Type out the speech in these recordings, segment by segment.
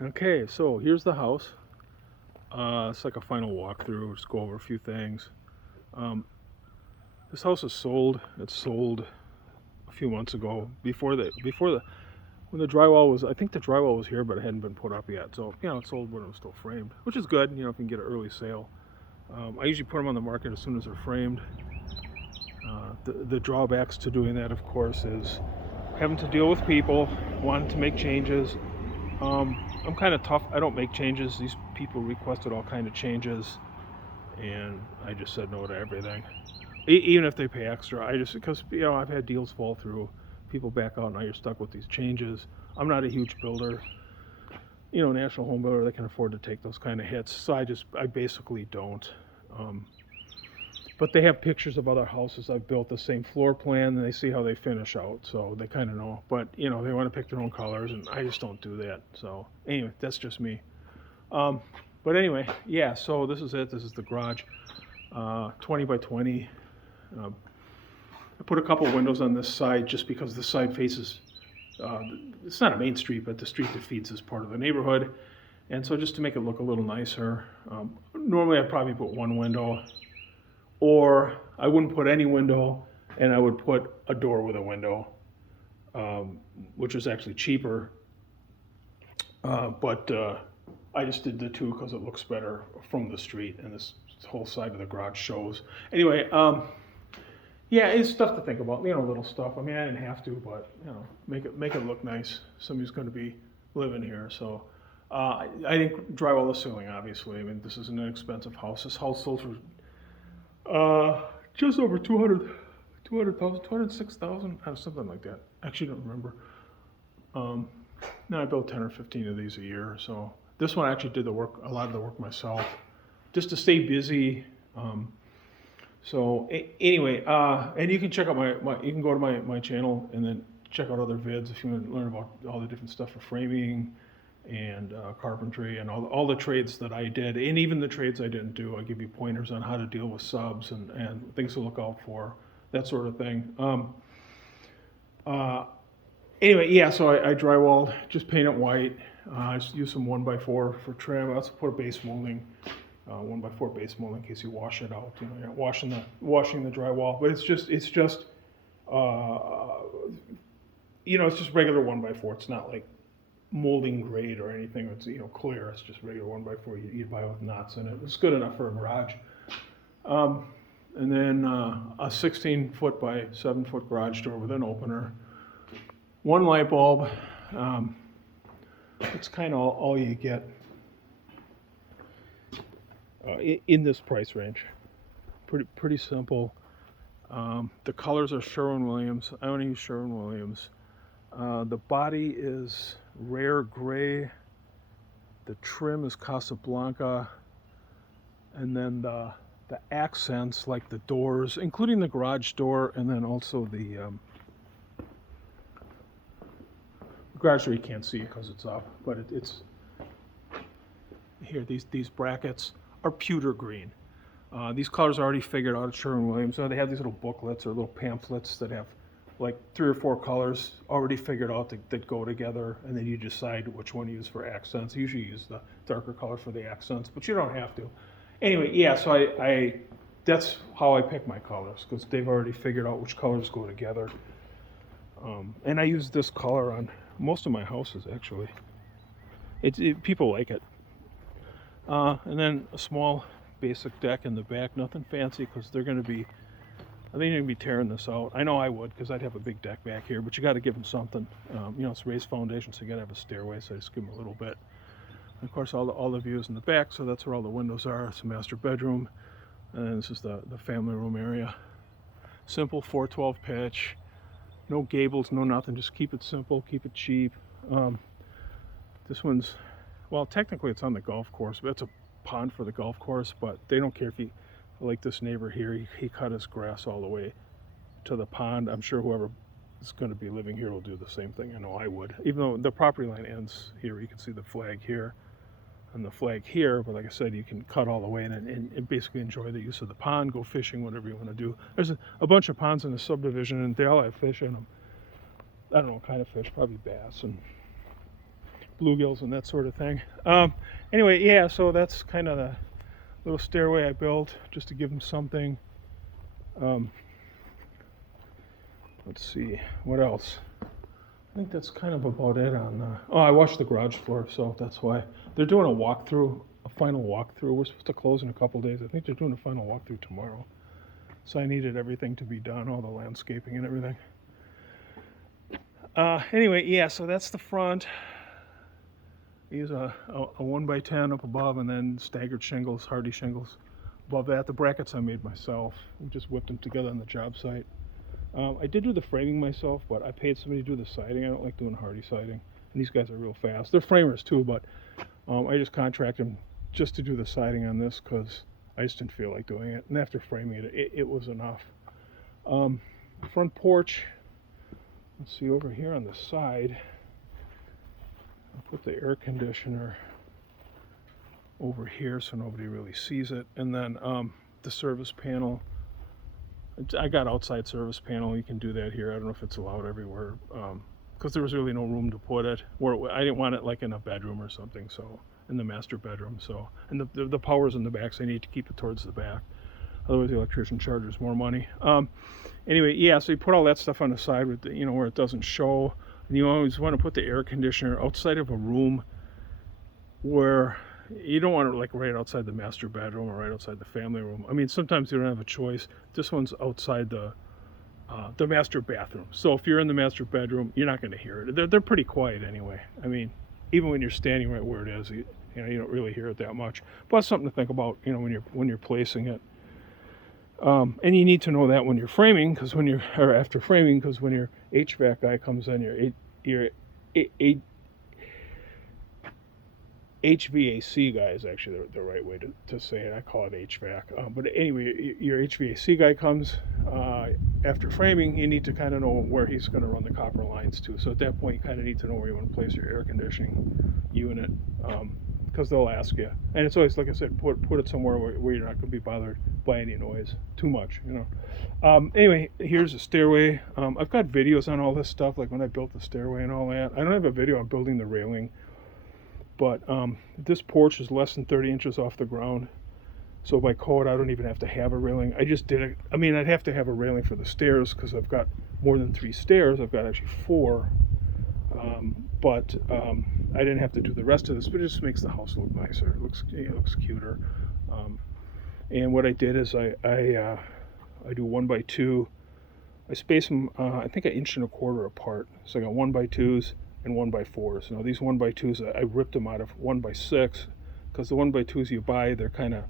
Okay, so here's the house. It's like a final walkthrough. Just go over a few things. Um, this house is sold. It's sold a few months ago. Before the when the drywall was, I think the drywall was here, but it hadn't been put up yet. So it sold when it was still framed, which is good. If you can get an early sale. I usually put them on the market as soon as they're framed. The drawbacks to doing that, of course, is having to deal with people wanting to make changes. I'm kind of tough. I don't make changes. These people requested all kind of changes, and I just said no to everything. Even if they pay extra, I just because I've had deals fall through. People back out, now you're stuck with these changes. I'm not a huge builder, national home builder that can afford to take those kind of hits. So I basically don't. Um, but they have pictures of other houses I've built the same floor plan, and they see how they finish out, so they kind of know. But they want to pick their own colors, and I just don't do that. So anyway, that's just me. Um, but anyway, yeah. So this is it. This is the garage, 20 by 20. Um, I put a couple windows on this side just because this side faces. Uh, it's not a main street, but the street that feeds this part of the neighborhood, and so just to make it look a little nicer. Normally, I'd probably put one window, or I wouldn't put any window, and I would put a door with a window, which was actually cheaper. But I just did the two because it looks better from the street, and this whole side of the garage shows. Anyway, yeah, it's stuff to think about. Little stuff. I mean, I didn't have to, but make it look nice. Somebody's going to be living here, so. I didn't drywall the ceiling, obviously. I mean, this is an inexpensive house. This house sold for just over 200,000, 206,000, something like that. Actually, don't remember. Um, no, I built 10 or 15 of these a year. So this one I actually did a lot of the work myself, just to stay busy. Anyway, and you can check out you can go to my channel and then check out other vids if you want to learn about all the different stuff for framing and carpentry and all the trades that I did, and even the trades I didn't do. I give you pointers on how to deal with subs and things to look out for, that sort of thing. Uh, anyway, yeah, so I drywalled, just paint it white. I just use some 1x4 for trim. I also put a base molding, 1x4 base molding in case you wash it out. You're not washing the drywall, but it's just uh, it's just regular 1x4. It's not like molding grade or anything. It's clear. It's just regular 1x4 you'd buy with knots in it. It's good enough for a garage. And then a 16-foot by 7-foot garage door with an opener. One light bulb. It's kind of all you get in this price range. Pretty simple. The colors are Sherwin-Williams. I only use Sherwin-Williams. The body is rare gray. The trim is Casablanca. And then the accents, like the doors, including the garage door, and then also the garage door you can't see it because it's up, but it's here. These brackets are pewter green. These colors are already figured out at Sherwin-Williams. So they have these little booklets or little pamphlets that have like 3 or 4 colors already figured out that go together, and then you decide which one to use for accents. Usually use the darker color for the accents, but you don't have to. Anyway, yeah, so I that's how I pick my colors, because they've already figured out which colors go together. And I use this color on most of my houses, actually. People like it. And then a small basic deck in the back, nothing fancy, because I think they're going to be tearing this out. I know I would, because I'd have a big deck back here, but you got to give them something. It's raised foundation, so you got to have a stairway, so I just give them a little bit. And of course, all the views in the back, so that's where all the windows are. It's a master bedroom, and this is the family room area. Simple 412 pitch, no gables, no nothing. Just keep it simple, keep it cheap. This one's, well, technically it's on the golf course, but it's a pond for the golf course. But they don't care if like this neighbor here, he cut his grass all the way to the pond. I'm sure whoever is going to be living here will do the same thing. I know I would, even though the property line ends here. You can see the flag here and the flag here, but like I said, you can cut all the way and basically enjoy the use of the pond, go fishing, whatever you want to do. There's a bunch of ponds in the subdivision, and they all have fish in them. I don't know what kind of fish, probably bass and bluegills and that sort of thing. Anyway, yeah, so that's kind of the little stairway I built just to give them something. Let's see, what else? I think that's kind of about it on. Oh, I washed the garage floor, so that's why they're doing a walkthrough, a final walkthrough. We're supposed to close in a couple days. I think they're doing a final walkthrough tomorrow. So I needed everything to be done, all the landscaping and everything. Anyway, yeah, so that's the front. Use a 1x10 up above, and then staggered shingles, hardy shingles. Above that, the brackets I made myself. We just whipped them together on the job site. I did do the framing myself, but I paid somebody to do the siding. I don't like doing hardy siding. And these guys are real fast. They're framers too, but I just contracted them just to do the siding on this because I just didn't feel like doing it. And after framing it, it was enough. Front porch. Let's see, over here on the side, I'll put the air conditioner over here so nobody really sees it. And then the service panel. I got outside service panel. You can do that here. I don't know if it's allowed everywhere because there was really no room to put it. I didn't want it like in a bedroom or something, so in the master bedroom. So, and the power's in the back, so I need to keep it towards the back. Otherwise, the electrician charges more money. Anyway, yeah. So you put all that stuff on the side with where it doesn't show, and you always want to put the air conditioner outside of a room where. You don't want it like right outside the master bedroom or right outside the family room. I mean, sometimes you don't have a choice. This one's outside the master bathroom. So if you're in the master bedroom, you're not going to hear it. They're pretty quiet anyway. I mean, even when you're standing right where it is, you don't really hear it that much. But it's something to think about, when you're placing it. And you need to know that when you're framing, because after framing, because when your HVAC guy comes in, your HVAC guy is actually the right way to say it. I call it HVAC. But anyway, your HVAC guy comes after framing. You need to kind of know where he's going to run the copper lines to. So at that point, you kind of need to know where you want to place your air conditioning unit because they'll ask you. And it's always, like I said, put it somewhere where you're not going to be bothered by any noise too much. Anyway, here's a stairway. I've got videos on all this stuff, like when I built the stairway and all that. I don't have a video on building the railing. But this porch is less than 30 inches off the ground. So by code, I don't even have to have a railing. I just did it. I mean, I'd have to have a railing for the stairs because I've got more than 3 stairs. I've got actually 4. But I didn't have to do the rest of this, but it just makes the house look nicer. It looks cuter. And what I did is I do 1x2. I space them, I think, 1.25 inches apart. So I got 1x2s. And 1x4s. Now these 1x2s, I ripped them out of 1x6 because the 1x2s you buy, they're kind of,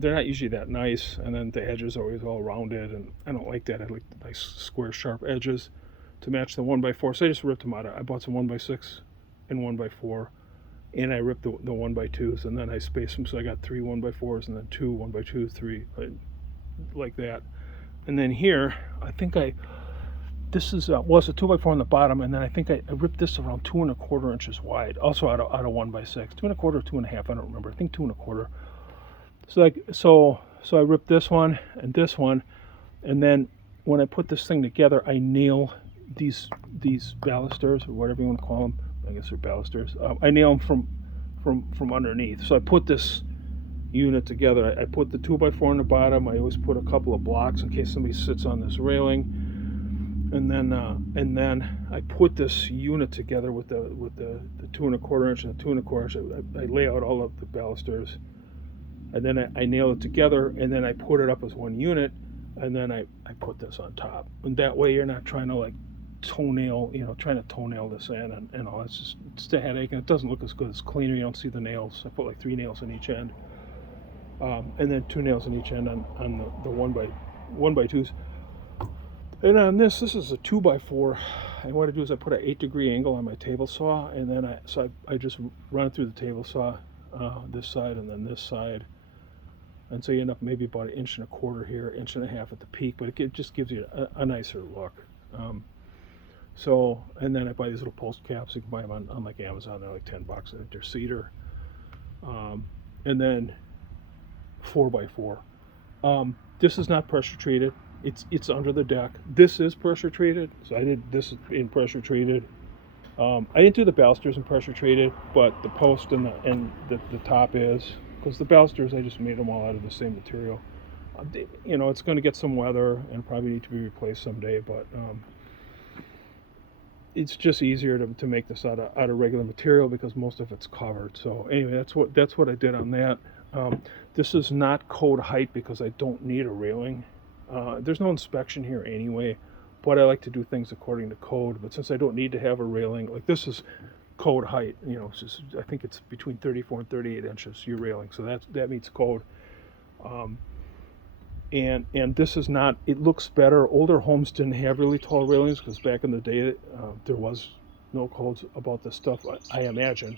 they're not usually that nice, and then the edges are always all rounded, and I don't like that. I like the nice square, sharp edges to match the 1x4. So I just ripped them out. I bought some 1x6 and 1x4, and I ripped the 1x2s, and then I spaced them. So I got 3 1x4s and then 2 1x2s, 3 like that. And then here, I think this is was a 2x4 on the bottom, and then I think I ripped this around 2.25 inches wide, also out of 1x6, 2.25 or 2.5, I don't remember. I think 2.25. So I ripped this one, and then when I put this thing together, I nail these balusters or whatever you want to call them. I guess they're balusters. I nail them from underneath. So I put this unit together. I put the 2x4 on the bottom. I always put a couple of blocks in case somebody sits on this railing. And then I put this unit together with the 2.25 inch and the 2.25 inch. I lay out all of the balusters, and then I nail it together, and then I put it up as one unit, and then I put this on top. And that way you're not trying to like toenail this in and all. It's a headache, and it doesn't look as good. It's cleaner. You don't see the nails. I put like 3 nails in each end, and then 2 nails in each end on the 1x2s. And on this is a 2x4, and what I do is I put an 8-degree angle on my table saw, and then I just run it through the table saw, this side and then this side, and so you end up maybe about 1.25 inches here, 1.5 inches at the peak, but it just gives you a nicer look. So, and then I buy these little post caps. You can buy them on like Amazon. They're like $10. They're cedar, and then 4x4. This is not pressure treated. It's under the deck. This is pressure treated, so I did this in pressure treated. I didn't do the balusters and pressure treated, but the post and the top is, because the balusters I just made them all out of the same material. You know, it's going to get some weather and probably need to be replaced someday, but it's just easier to make this out of regular material because most of it's covered. So anyway, that's what I did on that. This is not code height because I don't need a railing. There's no inspection here anyway, but I like to do things according to code. But since I don't need to have a railing, like this is code height, you know, I think it's between 34 and 38 inches, your railing, so that meets code. And this is not, it looks better. Older homes didn't have really tall railings because back in the day there was no codes about this stuff, I imagine.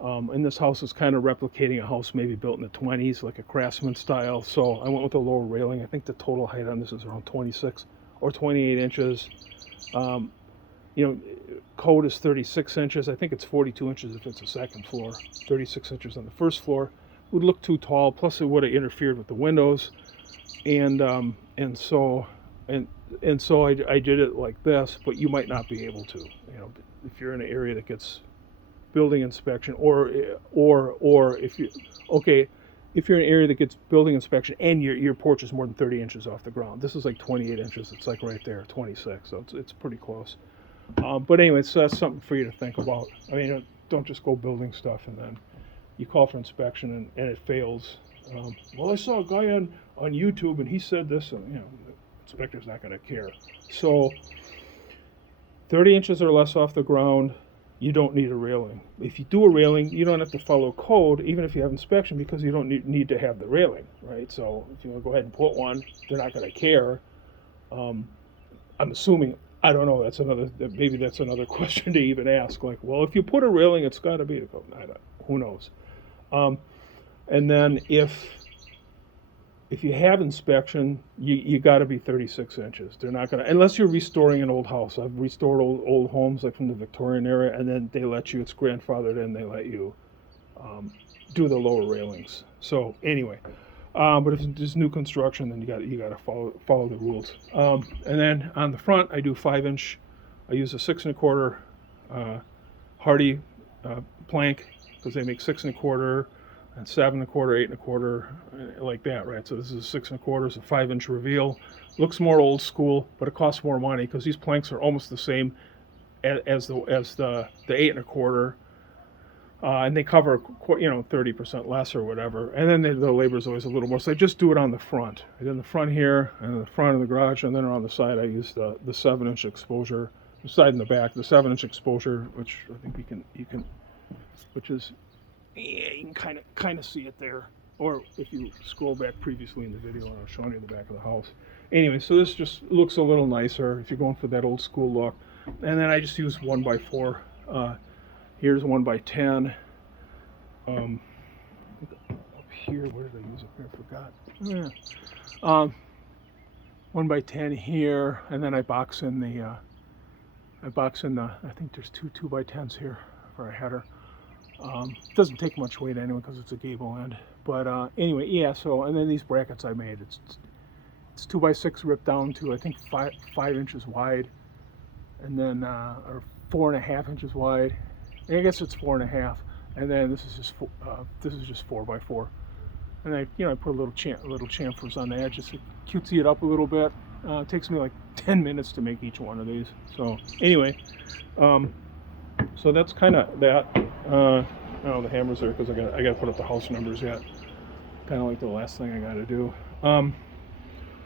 And this house is kind of replicating a house maybe built in the 20s, like a craftsman style. So I went with a lower railing. I think the total height on this is around 26 or 28 inches. You know, code is 36 inches. I think it's 42 inches if it's a second floor, 36 inches on the first floor. It would look too tall. Plus it would have interfered with the windows. And so I did it like this, but you might not be able to, you know, if you're in an area that gets building inspection, or if you're in an area that gets building inspection and your porch is more than 30 inches off the ground. This is like 28 inches. It's like right there, 26. So it's pretty close. But anyway, so that's something for you to think about. I mean, don't just go building stuff and then you call for inspection and it fails. Well, I saw a guy on YouTube and he said this, and you know, the inspector's not going to care. So 30 inches or less off the ground, you don't need a railing. If you do a railing, you don't have to follow code, even if you have inspection, because you don't need to have the railing, right? So if you want to go ahead and put one, they're not going to care. I'm assuming, I don't know, maybe that's another question to even ask. Like, well, if you put a railing, it's got to be the code. Who knows? And then if you have inspection, you got to be 36 inches. They're not going to, unless you're restoring an old house. I've restored old homes like from the Victorian era, and then they let you, it's grandfathered in, they let you do the lower railings. So anyway, but if it's new construction, then you got to follow the rules. And then on the front, I do 5-inch. I use a 6 1/4 Hardy plank because they make 6 1/4. And 7 1/4, 8 1/4, like that, right? So this is a 6 1/4, it's a 5-inch reveal. Looks more old school, but it costs more money because these planks are almost the same as the 8 1/4, and they cover 30% less or whatever. And then the labor is always a little more. So I just do it on the front. I did in the front here, and in the front of the garage, and then around the side I use the 7-inch exposure. The side and the back, the 7-inch exposure, which I think you can, which is. Yeah, you can kind of see it there, or if you scroll back previously in the video, and I was showing you the back of the house. Anyway, so this just looks a little nicer if you're going for that old school look. And then I just use 1x4. Here's 1x10. Up here, where did I use it here? I forgot. 1x10 here, and then I box in the. I think there's two 2x10s here for a header. It doesn't take much weight anyway because it's a gable end. But anyway, yeah. So and then these brackets I made. It's 2x6 ripped down to I think 5 inches wide, and then or 4.5 inches wide. I guess it's 4.5. And then this is just 4x4. And I put a little chamfers on the edge just to cutesy it up a little bit. It takes me like 10 minutes to make each one of these. So anyway. So that's kind of that. Oh, the hammer's there because I got to put up the house numbers yet. Kind of like the last thing I got to do.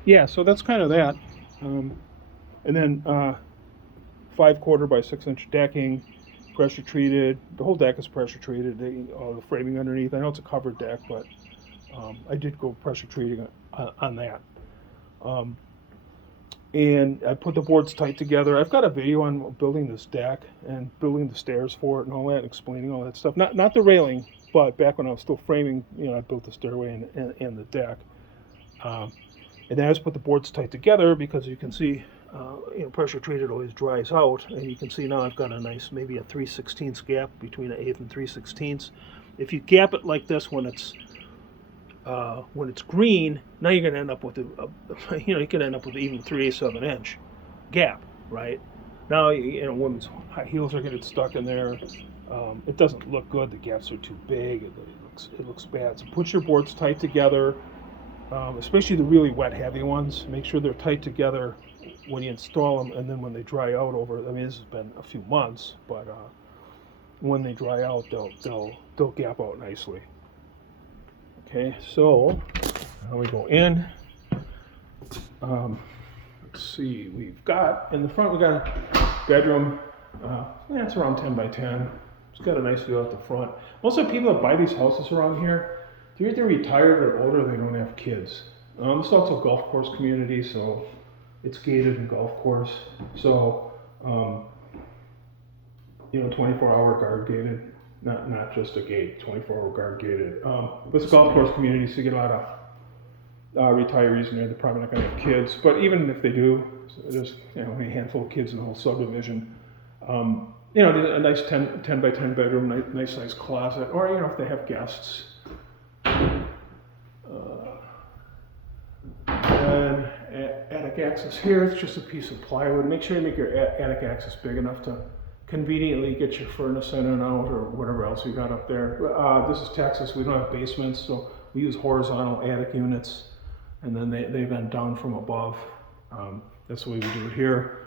Yeah, so that's kind of that. And then 5/4 by 6-inch decking, pressure treated. The whole deck is pressure treated. All the framing underneath. I know it's a covered deck, but I did go pressure treating on that. And I put the boards tight together. I've got a video on building this deck and building the stairs for it and all that, explaining all that stuff. Not the railing, but back when I was still framing, I built the stairway and the deck. And then I just put the boards tight together because you can see, pressure treated always dries out, and you can see now I've got a nice, maybe a 3/16 gap between an 1/8 and 3/16. If you gap it like this when it's green, now you're going to end up with you can end up with even 3/8 of an inch gap, right? Now, women's high heels are getting stuck in there. It doesn't look good. The gaps are too big. It looks bad. So put your boards tight together, especially the really wet, heavy ones. Make sure they're tight together when you install them, and then when they dry out over. I mean, this has been a few months, but when they dry out, they'll gap out nicely. Okay, so now we go in. Let's see, we've got in the front. We got a bedroom. It's around 10 by 10. It's got a nice view out the front. Most of the people that buy these houses around here, they're either retired or older. They don't have kids. It's also a golf course community, so it's gated and golf course. So 24-hour guard gated. Not just a gate, 24-hour guard gated. But it's a golf course community, so you get a lot of retirees in there. They're probably not going to have kids, but even if they do, there's a handful of kids in the whole subdivision. A nice 10 by 10 bedroom, nice size closet, or if they have guests. And attic access here, it's just a piece of plywood. Make sure you make your attic access big enough to conveniently get your furnace in and out or whatever else you got up there. This is Texas. We don't have basements, so we use horizontal attic units, and then they vent down from above. That's the way we do it here.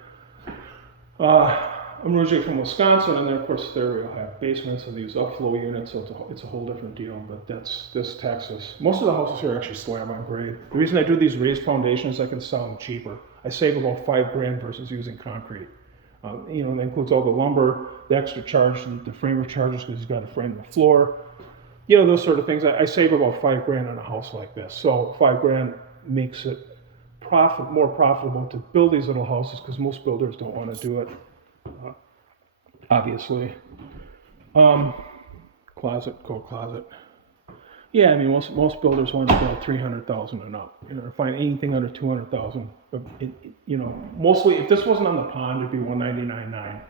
I'm originally from Wisconsin, and then of course there we'll have basements and these upflow units, so it's a whole different deal. But that's Texas. Most of the houses here are actually slab on grade. The reason I do these raised foundations, I can sell them cheaper. I save about $5,000 versus using concrete. That includes all the lumber, the extra charge, the framer charges because he's got to frame the floor. Those sort of things. I save about $5,000 on a house like this. So $5,000 makes it more profitable to build these little houses because most builders don't want to do it. Obviously. Coat closet. Yeah, I mean most builders want to build 300,000 and up. Or find anything under 200,000. But mostly if this wasn't on the pond, it'd be 199.9.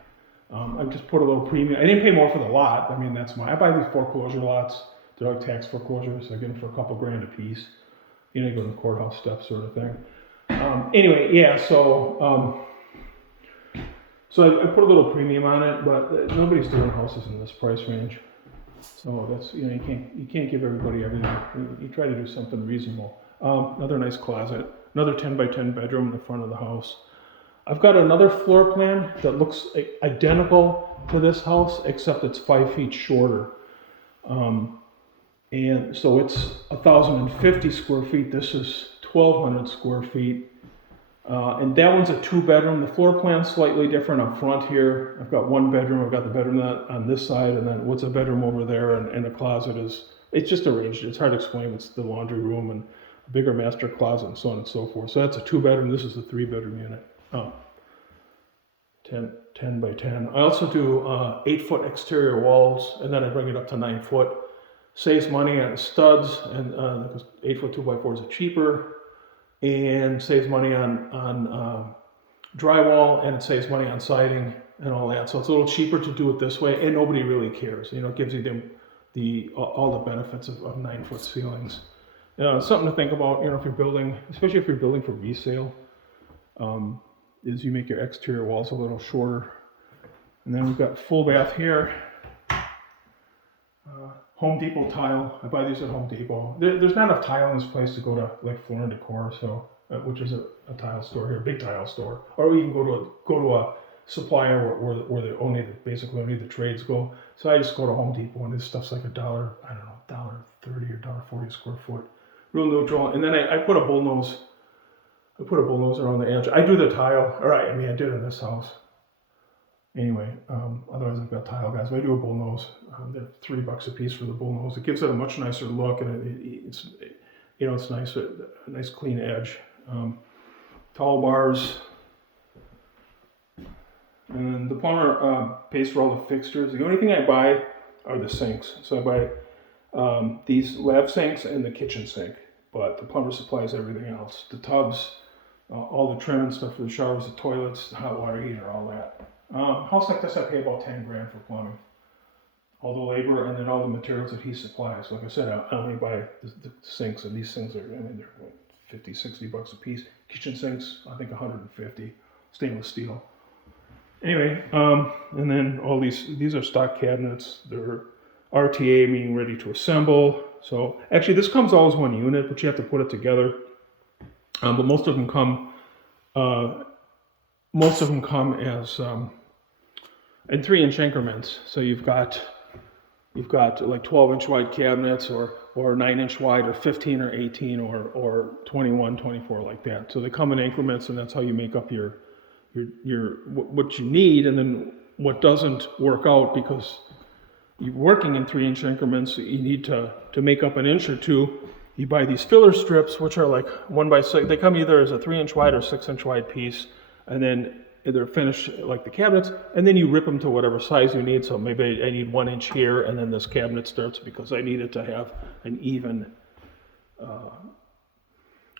I just put a little premium. I didn't pay more for the lot. I mean I buy these foreclosure lots. They're like tax foreclosures. So I get them for a couple grand a piece. You go to the courthouse steps sort of thing. Anyway, yeah. So I put a little premium on it, but nobody's doing houses in this price range. So that's you can't give everybody everything. You try to do something reasonable. Another nice closet, another 10 by 10 bedroom in the front of the house. I've got another floor plan that looks identical to this house, except it's 5 feet shorter. And so it's 1,050 square feet. This is 1,200 square feet. And that one's a 2-bedroom. The floor plan's slightly different up front here. I've got 1 bedroom. I've got the bedroom on this side, and then what's a bedroom over there, and a closet it's just arranged. It's hard to explain. It's the laundry room and a bigger master closet and so on and so forth. So that's a 2-bedroom. This is a 3-bedroom unit. 10 by 10. I also do 8-foot exterior walls, and then I bring it up to 9 foot. Saves money on studs, and because 8-foot 2x4s are cheaper. And saves money on drywall, and it saves money on siding and all that. So it's a little cheaper to do it this way, and nobody really cares. It gives you all the benefits of 9-foot ceilings. Something to think about. If you're building, especially if you're building for resale, is you make your exterior walls a little shorter. And then we've got full bath here. Home Depot tile. I buy these at Home Depot. There's not enough tile in this place to go to like Floor and Decor, so which is a tile store here, big tile store, or you can go to a supplier where basically only the trades go. So I just go to Home Depot, and this stuff's like $1.30 or $1.40 a square foot, real neutral. And then I put a bullnose. I put a bullnose around the edge. I do the tile. All right, I mean I did in this house. Anyway, otherwise I've got tile guys. But I do a bullnose. They're $3 a piece for the bullnose. It gives it a much nicer look, and it's nice, a nice clean edge. Tall bars, and the plumber pays for all the fixtures. The only thing I buy are the sinks. So I buy these lab sinks and the kitchen sink, but the plumber supplies everything else: the tubs, all the trim and stuff for the showers, the toilets, the hot water heater, all that. House like this, I pay about $10,000 for plumbing, all the labor, and then all the materials that he supplies. Like I said, I only buy the sinks, and these things they're like $50, $60 a piece. Kitchen sinks, I think $150, stainless steel. Anyway, and then all these are stock cabinets. They're RTA, meaning ready to assemble. So actually, this comes all as one unit, but you have to put it together. But most of them come as in 3-inch increments. So you've got like 12-inch wide cabinets, or 9-inch wide, or 15 or 18 or 21, 24, like that. So they come in increments, and that's how you make up your what you need, and then what doesn't work out, because you're working in 3-inch increments. You need to make up an inch or two. You buy these filler strips, which are like 1x6. They come either as a 3-inch wide or 6-inch wide piece, and then they're finished like the cabinets, and then you rip them to whatever size you need. So maybe I need 1 inch here, and then this cabinet starts because I need it to have an even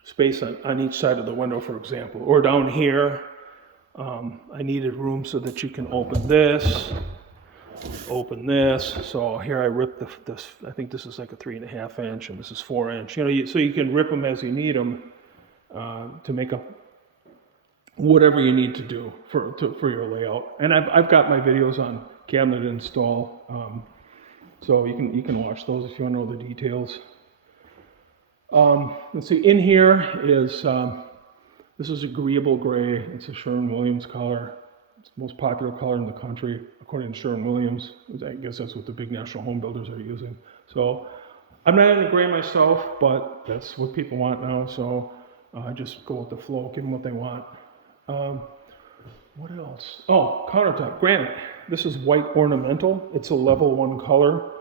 space on each side of the window, for example. Or down here, I needed room so that you can open this. So here I ripped this. I think this is like a 3.5 inch, and this is 4 inch. So you can rip them as you need them to make up whatever you need to do for your layout. And I've got my videos on cabinet install, so you can watch those if you want to know the details. Let's see. In here is this is agreeable gray. It's a Sherwin-Williams color. It's the most popular color in the country, according to Sherwin-Williams. I guess that's what the big national home builders are using. So I'm not into gray myself, but that's what people want now. So I just go with the flow, give them what they want. What else? Oh, countertop, granite. This is white ornamental. It's a level 1 color.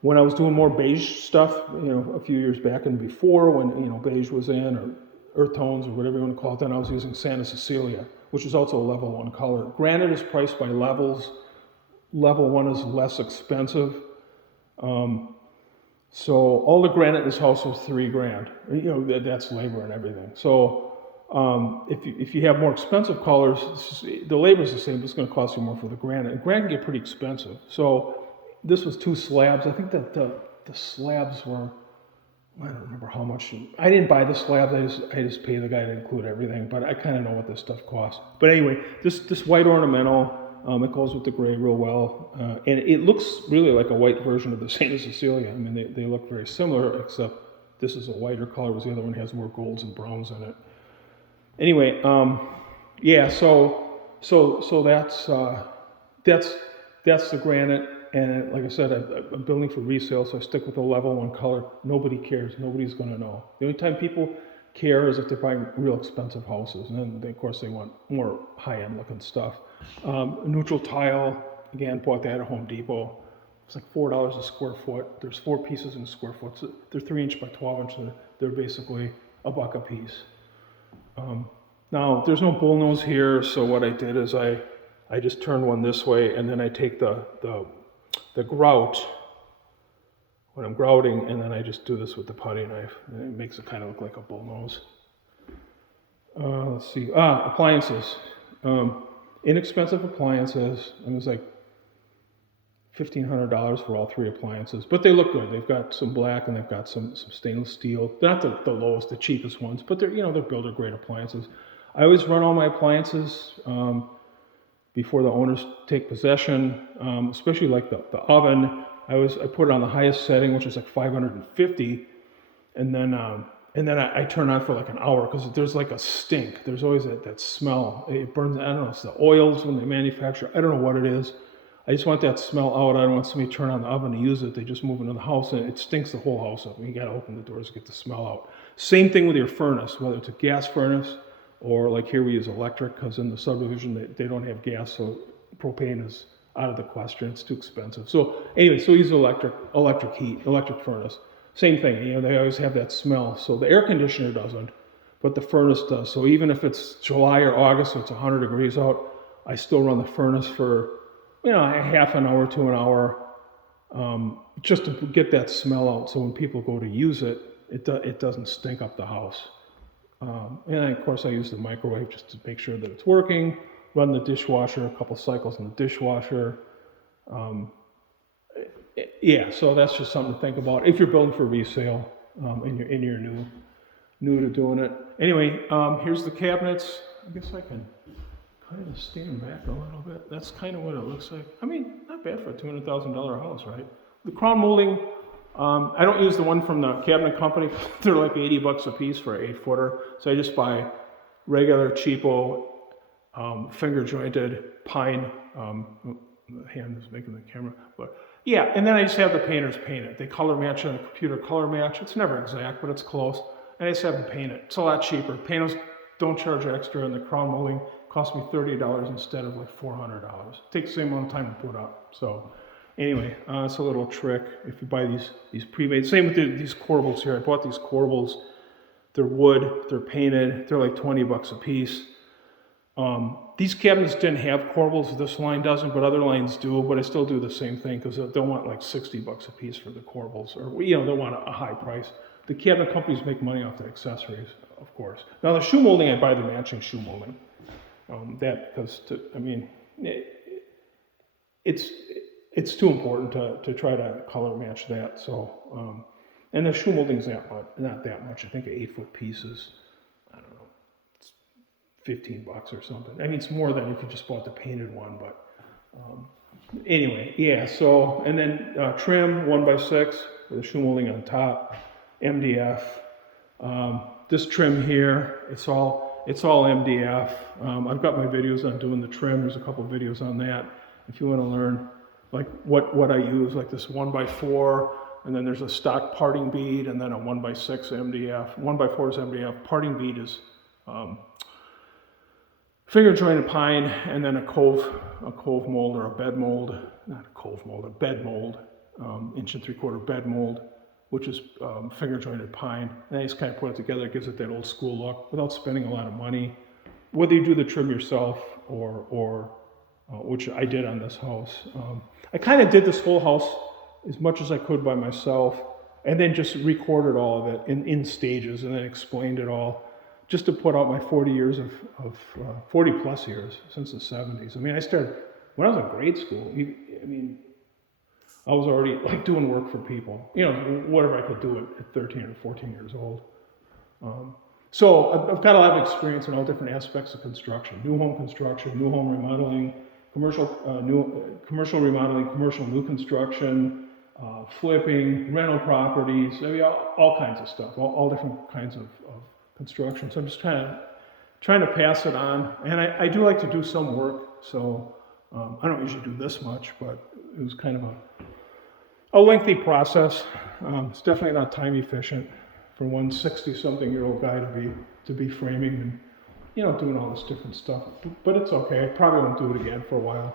When I was doing more beige stuff, a few years back and before, when beige was in, or earth tones, or whatever you want to call it, then I was using Santa Cecilia, which is also a level 1 color. Granite is priced by levels. Level 1 is less expensive. So all the granite in this house was $3,000. That's labor and everything. So if you have more expensive colors, the labor is the same, but it's going to cost you more for the granite. And granite can get pretty expensive. So this was 2 slabs. I think that the slabs were, I don't remember how much. I didn't buy the slabs. I just pay the guy to include everything. But I kind of know what this stuff costs. But anyway, this white ornamental, it goes with the gray real well, and it looks really like a white version of the Santa Cecilia. I mean, they look very similar, except this is a whiter color, whereas the other one has more golds and browns in it. Anyway, yeah. So that's the granite. And like I said, I'm building for resale, so I stick with a level 1 color. Nobody cares. Nobody's going to know. The only time people care is if they're buying real expensive houses. And then, of course, they want more high-end looking stuff. Neutral tile, again, bought that at Home Depot. It's like $4 a square foot. There's 4 pieces in a square foot. So they're 3-inch by 12-inch. So they're basically $1 a piece. Now, there's no bullnose here, so what I did is I just turn one this way, and then I take the grout when I'm grouting, and then I just do this with the putty knife, and it makes it kind of look like a bullnose. Let's see. Appliances. Inexpensive appliances. It was like $1,500 for all 3 appliances, but they look good. They've got some black, and they've got some stainless steel. They're not the lowest, the cheapest ones, but they're builder grade appliances. I always run all my appliances before the owners take possession, especially like the oven. I put it on the highest setting, which is like 550, and then I turn on for like an hour, because there's like a stink. There's always that smell. It burns. I don't know. It's the oils when they manufacture. I don't know what it is. I just want that smell out. I don't want somebody to turn on the oven to use it. They just move into the house, and it stinks the whole house up. You got to open the doors to get the smell out. Same thing with your furnace, whether it's a gas furnace or like here we use electric, because in the subdivision they don't have gas, so propane is out of the question. It's too expensive. So anyway, so we use electric furnace. Same thing. They always have that smell. So the air conditioner doesn't, but the furnace does. So even if it's July or August, so it's 100 degrees out, I still run the furnace for a half an hour to an hour, just to get that smell out. So when people go to use it, it doesn't stink up the house. And of course I use the microwave just to make sure that it's working. Run the dishwasher, a couple cycles in the dishwasher. Yeah, so that's just something to think about if you're building for resale, and you're new to doing it. Anyway, here's the cabinets. I guess I can kind of stand back a little bit. That's kind of what it looks like. I mean, not bad for a $200,000 house, right? The crown molding, I don't use the one from the cabinet company. They're like 80 bucks a piece for an 8-footer. So I just buy regular, cheapo, finger jointed pine. The hand is making the camera, but yeah. And then I just have the painters paint it. They color match on a computer, color match. It's never exact, but it's close. And I just have them paint it. It's a lot cheaper. Painters don't charge extra, and the crown molding cost me $30 instead of like $400. Takes the same amount of time to put up. So anyway, it's a little trick if you buy these pre-made. Same with these corbels here. I bought these corbels. They're wood. They're painted. They're like 20 bucks a piece. These cabinets didn't have corbels. This line doesn't, but other lines do. But I still do the same thing because they'll want like 60 bucks a piece for the corbels, or they'll want a high price. The cabinet companies make money off the accessories, of course. Now the shoe molding, I buy the matching shoe molding. It's too important to try to color match that. So, and the shoe molding's not that much. I think an 8-foot piece is, I don't know, it's 15 bucks or something. I mean, it's more than if you just bought the painted one, but anyway, yeah. So, and then trim 1x6 with the shoe molding on top, MDF. This trim here, it's all MDF. I've got my videos on doing the trim. There's a couple of videos on that. If you want to learn like what I use, like this 1x4, and then there's a stock parting bead, and then a 1x6 MDF. 1x4 is MDF. Parting bead is finger jointed pine, and then a cove mold or a bed mold, not a cove mold, a bed mold, 1 3/4 bed mold, which is finger jointed pine. And I just kind of put it together. It gives it that old school look without spending a lot of money. Whether you do the trim yourself or which I did on this house. I kind of did this whole house as much as I could by myself, and then just recorded all of it in stages, and then explained it all, just to put out my 40 plus years since the 70s. I mean, I started when I was in grade school. I mean, I was already like doing work for people, whatever I could do at 13 or 14 years old. So I've got a lot of experience in all different aspects of construction: new home construction, new home remodeling, commercial remodeling, commercial new construction, flipping, rental properties. I mean, all kinds of stuff, all different kinds of construction. So I'm just trying to pass it on, and I do like to do some work. So I don't usually do this much, but it was kind of a lengthy process. It's definitely not time efficient for one 60-something-year-old guy to be framing and doing all this different stuff. But it's okay. I probably won't do it again for a while.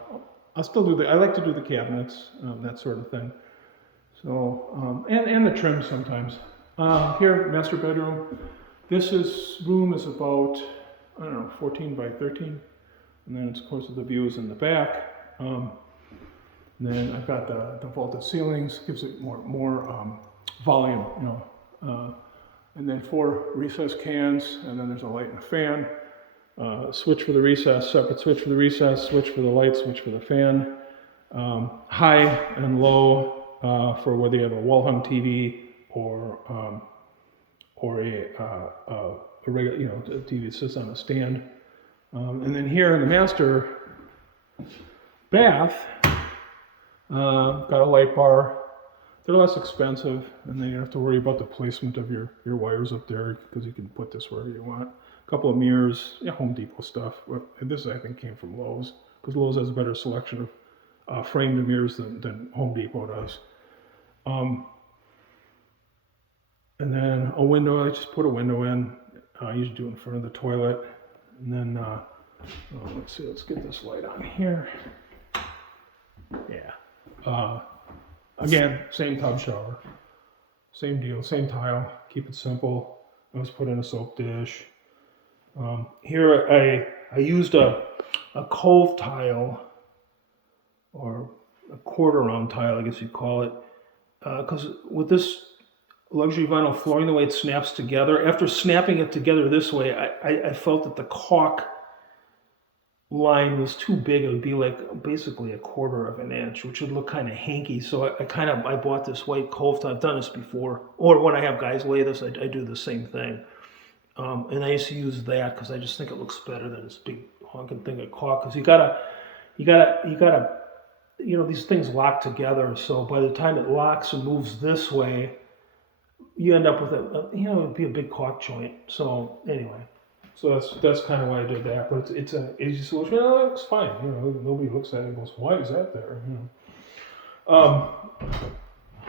I'll still do I like to do the cabinets, that sort of thing. So and the trim sometimes. Here, master bedroom. This room is about 14 by 13, and then of course the view is in the back. And then I've got the vaulted ceilings, gives it more volume, and then 4 recess cans, and then there's a light and a fan. Switch for the recess, separate switch for the recess, switch for the light, switch for the fan. High and low for whether you have a wall-hung TV or a regular, a TV that sits on a stand. And then here in the master bath, got a light bar. They're less expensive, and then you don't have to worry about the placement of your wires up there because you can put this wherever you want. A couple of mirrors, Home Depot stuff. And this I think came from Lowe's because Lowe's has a better selection of framed mirrors than Home Depot does. And then a window. I just put a window in. I usually do it in front of the toilet. And then let's see. Let's get this light on here. Yeah. Again, same tub shower, same deal, same tile. Keep it simple. I just put in a soap dish. Here I used a cove tile, or a quarter round tile, I guess you'd call it, because with this luxury vinyl flooring, the way it snaps together, after snapping it together this way, I felt that the caulk line was too big. It would be like basically a quarter of an inch, which would look kind of hanky. So I bought this white cove tile. I've done this before, or when I have guys lay this, I do the same thing. And I used to use that because I just think it looks better than this big honking thing get caught, because you gotta, these things lock together. So by the time it locks and moves this way, you end up with it'd be a big caulk joint. So anyway, so that's kind of why I did that. But it's an easy solution. It looks fine. Nobody looks at it and goes, "Why is that there?"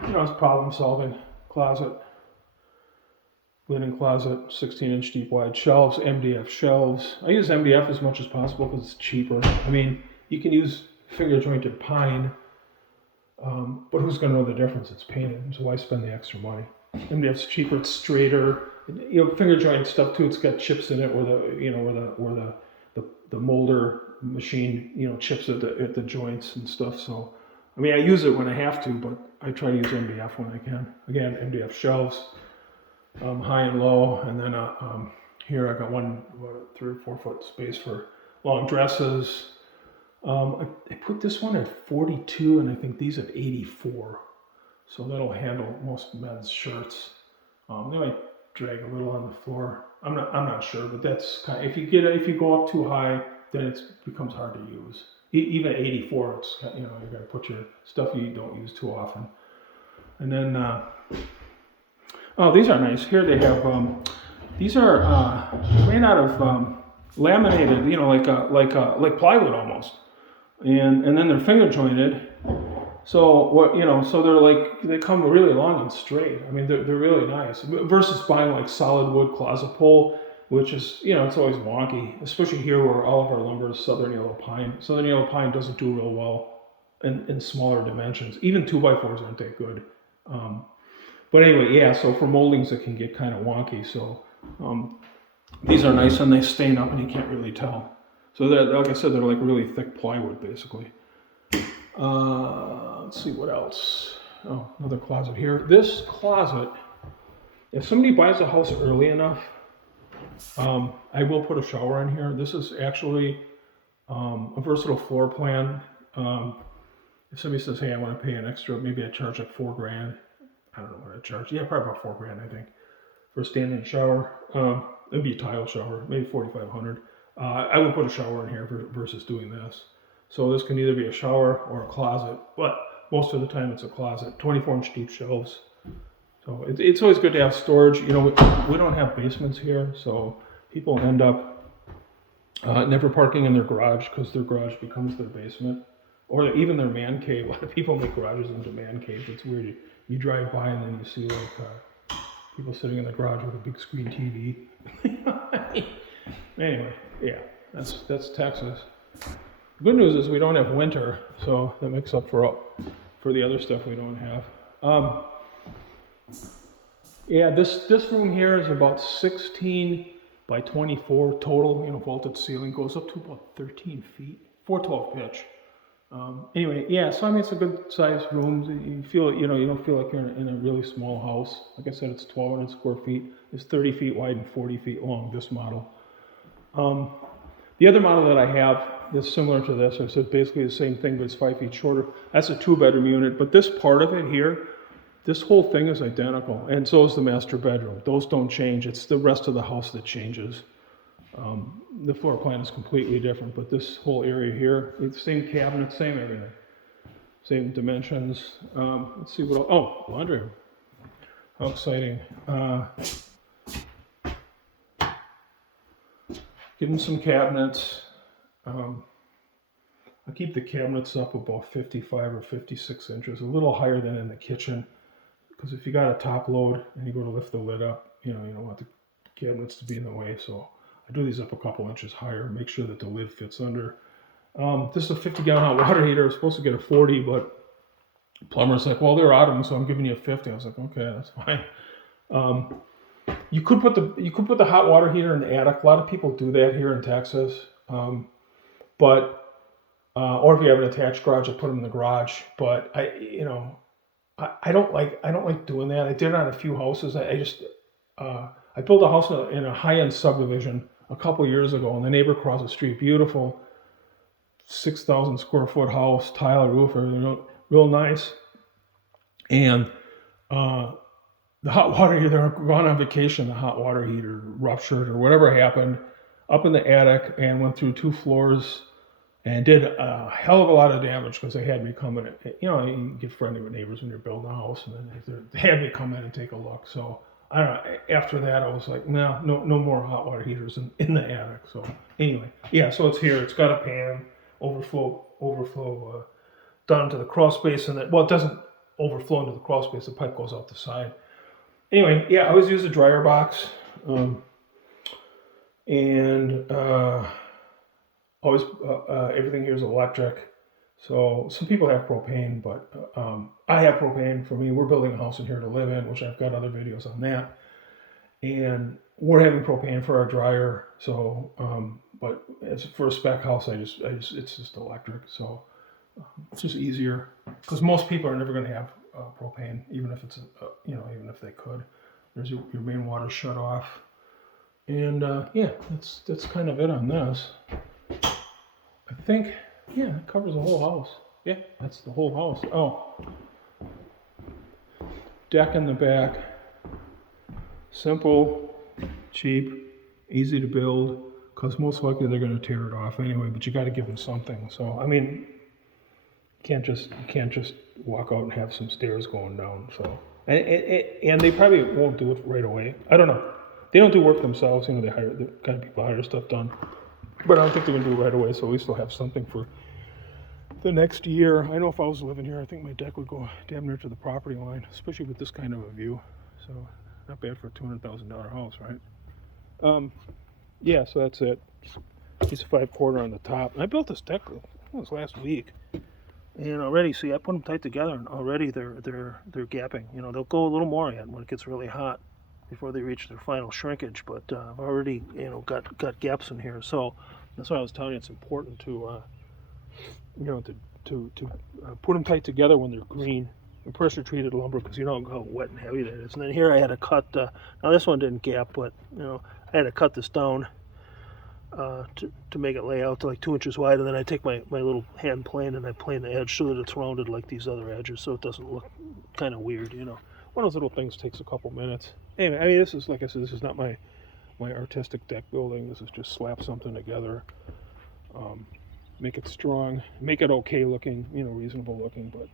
It's problem solving. Closet, linen closet, 16-inch deep wide shelves, MDF shelves. I use MDF as much as possible because it's cheaper. I mean, you can use finger jointed pine, but who's going to know the difference? It's painted, so why spend the extra money? MDF's cheaper, it's straighter. Finger joint stuff too. It's got chips in it where the molder machine chips at the joints and stuff. So I mean, I use it when I have to, but I try to use MDF when I can. Again, MDF shelves, high and low, and then here I got 3 or 4 foot space for long dresses. I put this one at 42, and I think these at 84. So that'll handle most men's shirts. They might drag a little on the floor. I'm not sure, but that's kind of, if you go up too high, then it becomes hard to use. Even at 84, it's you got to put your stuff you don't use too often. And then these are nice. Here they have these are made out of laminated, like plywood almost, and then they're finger jointed. So so they come really long and straight. I mean, they're really nice versus buying like solid wood closet pole, which is it's always wonky, especially here where all of our lumber is southern yellow pine. Southern yellow pine doesn't do real well in smaller dimensions. Even 2x4s aren't that good. But anyway, yeah. So for moldings, it can get kind of wonky. So these are nice and they stain up and you can't really tell. So like I said, they're like really thick plywood basically. Let's see what else. Oh, another closet here. This closet, if somebody buys a house early enough, I will put a shower in here. This is actually a versatile floor plan. If somebody says, "Hey, I want to pay an extra," maybe I charge like $4,000. I don't know what I charge. Yeah, probably about $4,000, I think, for a standing shower. It'd be a tile shower, maybe $4,500. I would put a shower in here versus doing this. So this can either be a shower or a closet, but most of the time it's a closet. 24-inch deep shelves. So it's always good to have storage. We don't have basements here, so people end up never parking in their garage because their garage becomes their basement, or even their man cave. A lot of people make garages into man caves. It's weird. You drive by and then you see like people sitting in the garage with a big screen TV. Anyway, yeah, that's Texas. The good news is we don't have winter, so that makes up for the other stuff we don't have. Yeah, this room here is about 16 by 24 total. Vaulted ceiling goes up to about 13 feet, 412 pitch. Anyway, yeah. So I mean, it's a good sized room. You feel, you don't feel like you're in a really small house. Like I said, it's 1,200 square feet. It's 30 feet wide and 40 feet long. This model. The other model that I have that's similar to this, I said basically the same thing, but it's 5 feet shorter. That's a 2-bedroom unit, but this part of it here, this whole thing is identical, and so is the master bedroom. Those don't change. It's the rest of the house that changes. The floor plan is completely different, but this whole area here, it's same cabinet, same everything, same dimensions. Let's see what else. Oh, laundry room. How exciting. Give them some cabinets. I keep the cabinets up about 55 or 56 inches, a little higher than in the kitchen, because if you got a top load and you go to lift the lid up, you don't want the cabinets to be in the way. So I do these up a couple inches higher, make sure that the lid fits under. This is a 50-gallon hot water heater. I was supposed to get a 40, but the plumber's like, "Well, they're out of them, so I'm giving you a 50. I was like, "Okay, that's fine." You could put the hot water heater in the attic. A lot of people do that here in Texas, but or if you have an attached garage, I put them in the garage. But I don't like doing that. I did it on a few houses. I built a house in a high-end subdivision a couple years ago, and the neighbor across the street, beautiful 6,000 square foot house, tile roof, everything real nice. And the hot water heater, they were gone on vacation, the hot water heater ruptured or whatever happened. up in the attic and went through 2 floors and did a hell of a lot of damage because they had me come in. You know, you get friendly with neighbors when you're building a house, and then they had me come in and take a look. So I don't know. After that, I was like, no more hot water heaters in the attic. So anyway, yeah. So it's here. It's got a pan, overflow down to the crawl space, and well, it doesn't overflow into the crawl space. The pipe goes out the side. Anyway, yeah, I always use a dryer box, and always everything here is electric. So some people have propane, but I have propane. For me, we're building a house in here to live in, which I've got other videos on that, and we're having propane for our dryer. So, but as for a spec house, it's just electric. So it's just easier because most people are never going to have propane, even if it's even if they could. There's your main water shut off, and yeah, that's kind of it on this. I think, yeah, that covers the whole house. Yeah, that's the whole house. Oh, deck in the back. Simple, cheap, easy to build, because most likely they're going to tear it off anyway, but you got to give them something. So, I mean, you can't just walk out and have some stairs going down. So, and they probably won't do it right away. I don't know. They don't do work themselves. You know, the kind of people hire stuff done. But I don't think they're going to do it right away, so at least they'll have something for the next year. I know if I was living here, I think my deck would go damn near to the property line, especially with this kind of a view. So not bad for a $200,000 house, right? Yeah, so that's it. Piece of 5/4 on the top. And I built this deck, it was last week. And already, see, I put them tight together, and already they're gapping. You know, they'll go a little more in when it gets really hot before they reach their final shrinkage. But I've already, got gaps in here. So that's why I was telling you it's important to, to put them tight together when they're green. And pressure treated lumber, because you know how wet and heavy that is. And then here I had to cut. Now this one didn't gap, but I had to cut this down to make it lay out to like 2 inches wide, and then I take my little hand plane and I plane the edge so that it's rounded like these other edges, so it doesn't look kind of weird. One of those little things takes a couple minutes. Anyway, I mean, this is, like I said, this is not my artistic deck building. This is just slap something together, make it strong, make it okay looking, reasonable looking, but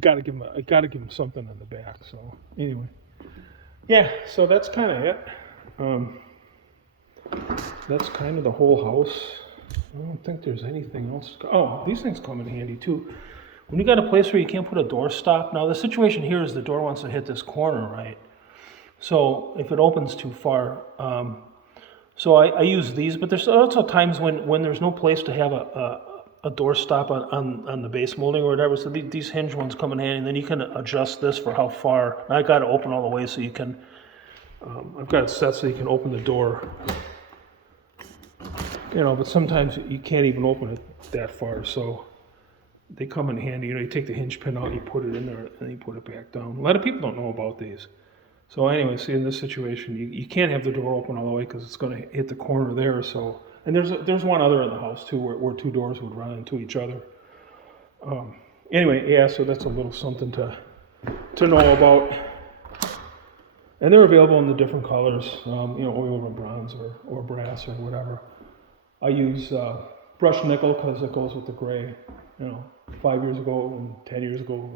gotta give them something on the back. So anyway, yeah, so that's kind of it. That's kind of the whole house. I don't think there's anything else. Oh, these things come in handy too. When you got a place where you can't put a door stop, now the situation here is the door wants to hit this corner, right? So if it opens too far, so I use these, but there's also times when there's no place to have a door stop on the base molding or whatever. So these hinge ones come in handy, and then you can adjust this for how far. And I got it open all the way so you can. I've got it set so you can open the door. But sometimes you can't even open it that far, so they come in handy. You take the hinge pin out, you put it in there, and you put it back down. A lot of people don't know about these. So anyway, see, in this situation, you can't have the door open all the way because it's going to hit the corner there. So, and there's one other in the house too, where 2 doors would run into each other. Anyway, yeah, so that's a little something to know about. And they're available in the different colors, oil or bronze or brass or whatever. I use brushed nickel because it goes with the gray. 5 years ago and 10 years ago,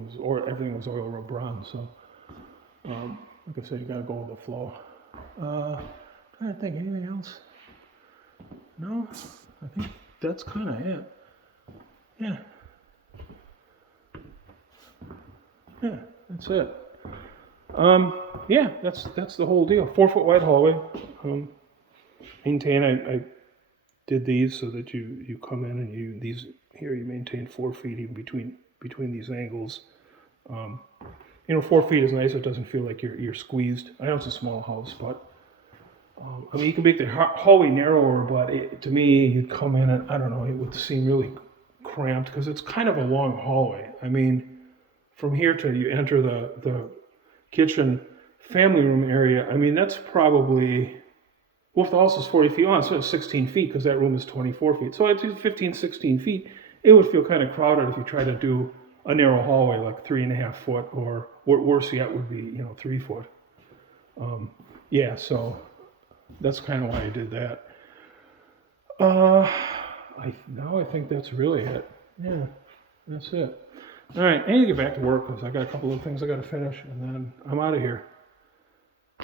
everything was oil or bronze. So, like I said, you got to go with the flow. Trying to think, anything else? No, I think that's kind of it. Yeah. Yeah, that's it. Yeah, that's the whole deal. 4-foot wide hallway. Maintain. I did these so that you come in and you maintain 4 feet even between these angles. 4 feet is nice. It doesn't feel like you're squeezed. I know it's a small house, but you can make the hallway narrower. But to me, you'd come in and I don't know, it would seem really cramped because it's kind of a long hallway. I mean, from here to you enter the kitchen family room area. I mean, that's probably, well, if the house is 40 feet long, so it's 16 feet because that room is 24 feet. So at 15, 16 feet, it would feel kind of crowded if you try to do a narrow hallway like 3.5 foot, or worse yet would be 3 foot. Yeah, so that's kind of why I did that. Now I think that's really it. Yeah, that's it. All right, I need to get back to work because I got a couple of things I got to finish, and then I'm out of here.